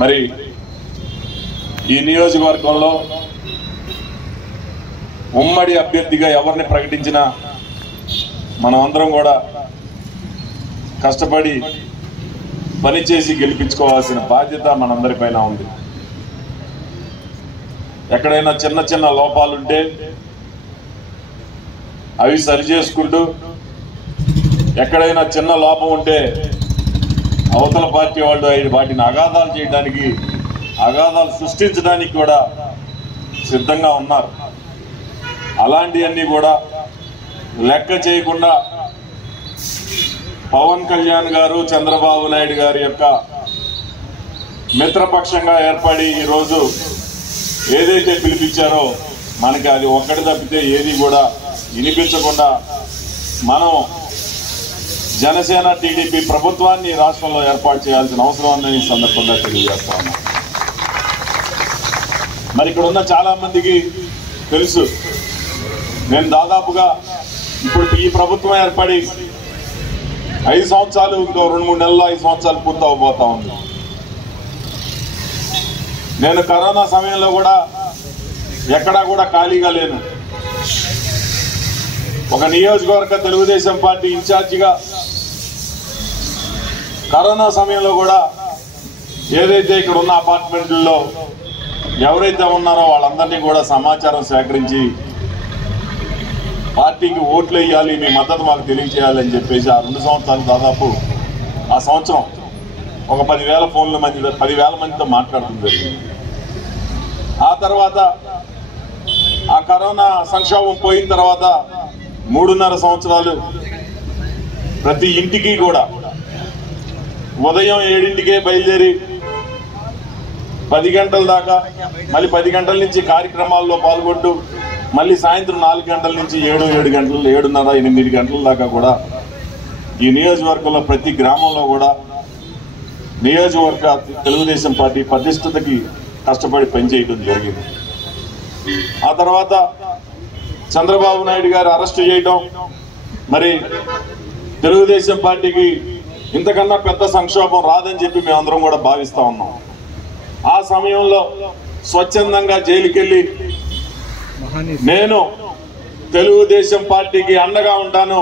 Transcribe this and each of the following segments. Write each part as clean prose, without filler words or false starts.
మరి ఈ నియోజకవర్గంలో ఉమ్మడి అభ్యర్థిగా ఎవరిని ప్రకటించినా మనమందరం కూడా కష్టపడి పనిచేసి గెలిపించుకోవాల్సిన బాధ్యత మనందరిపైన ఉంది. ఎక్కడైనా చిన్న చిన్న లోపాలుంటే అవి సరిచేసుకుంటూ, ఎక్కడైనా చిన్న లోపం ఉంటే అవతల పార్టీ వాళ్ళు వాటిని అగాధాలు చేయడానికి, అగాధాలు సృష్టించడానికి కూడా సిద్ధంగా ఉన్నారు. అలాంటివన్నీ కూడా లెక్క చేయకుండా పవన్ కళ్యాణ్ గారు, చంద్రబాబు నాయుడు గారి యొక్క మిత్రపక్షంగా ఏర్పడి ఈరోజు ఏదైతే పిలిపించారో మనకి అది ఒక్కటి తప్పితే ఏది కూడా వినిపించకుండా మనం జనసేన టీడీపీ ప్రభుత్వాన్ని రాష్ట్రంలో ఏర్పాటు చేయాల్సిన అవసరం ఉందని ఈ సందర్భంగా తెలియజేస్తా ఉన్నాం. మరి ఇక్కడ ఉన్న చాలా మందికి తెలుసు, నేను దాదాపుగా ఇప్పుడు ఈ ప్రభుత్వం ఏర్పడి 5 సంవత్సరాలు, ఇంకో 2-3 నెలల్లో 5 సంవత్సరాలు పూర్తి అవబోతా ఉంది. నేను కరోనా సమయంలో కూడా ఎక్కడా కూడా ఖాళీగా లేను. ఒక నియోజకవర్గ తెలుగుదేశం పార్టీ ఇన్ఛార్జిగా కరోనా సమయంలో కూడా ఏదైతే ఇక్కడ ఉన్న అపార్ట్మెంట్లలో ఎవరైతే ఉన్నారో వాళ్ళందరినీ కూడా సమాచారం సేకరించి పార్టీకి ఓట్లు వేయాలి, మీ మద్దతు మాకు తెలియజేయాలని చెప్పేసి ఆ 2 సంవత్సరాలు దాదాపు ఆ సంవత్సరం ఒక 10,000 మందితో మాట్లాడడం జరిగింది. ఆ తర్వాత ఆ కరోనా సంక్షోభం పోయిన తర్వాత 3.5 సంవత్సరాలు ప్రతి ఇంటికి కూడా ఉదయం 7ంటికే బయలుదేరి 10 గంటల దాకా, మళ్ళీ 10 గంటల నుంచి కార్యక్రమాల్లో పాల్గొంటూ మళ్ళీ సాయంత్రం 4 గంటల నుంచి 7 గంటలు, 7:30, 8 గంటల దాకా కూడా ఈ నియోజకవర్గంలో ప్రతి గ్రామంలో కూడా నియోజకవర్గ తెలుగుదేశం పార్టీ ప్రతిష్టతకి కష్టపడి పనిచేయడం జరిగింది. ఆ తర్వాత చంద్రబాబు నాయుడు గారు అరెస్టు చేయడం, మరి తెలుగుదేశం పార్టీకి ఇంతకన్నా పెద్ద సంక్షోభం రాదని చెప్పి మేమందరం కూడా భావిస్తా ఉన్నాం. ఆ సమయంలో స్వచ్ఛందంగా జైలుకెళ్ళి నేను తెలుగుదేశం పార్టీకి అండగా ఉంటాను,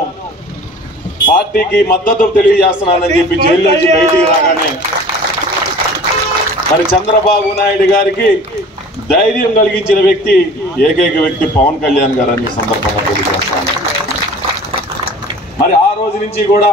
పార్టీకి మద్దతు తెలియజేస్తున్నానని చెప్పి జైలు నుంచి బయటికి రాగానే మరి చంద్రబాబు నాయుడు గారికి ధైర్యం కలిగించిన వ్యక్తి, ఏకైక వ్యక్తి పవన్ కళ్యాణ్ గారు అని సందర్భంగా తెలియజేస్తాను. మరి ఆ రోజు నుంచి కూడా